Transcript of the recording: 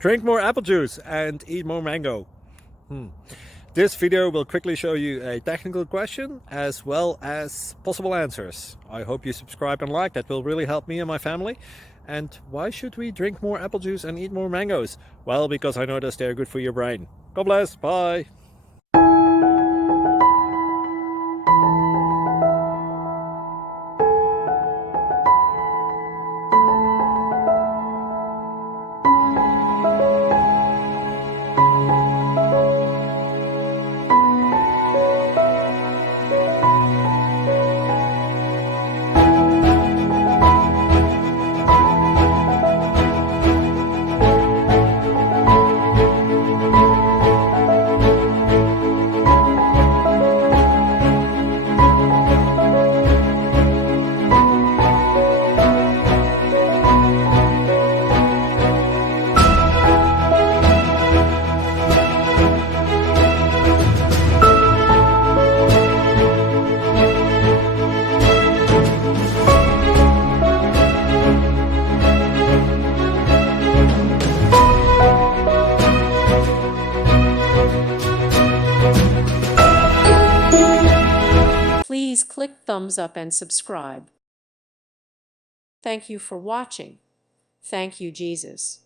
Drink more apple juice and eat more mango. This video will quickly show you a technical question as well as possible answers. I hope you subscribe and like, that will really help me and my family. And why should we drink more apple juice and eat more mangoes? Well, because I noticed they're good for your brain. God bless, bye. Please click thumbs up and subscribe. Thank you for watching. Thank you, Jesus.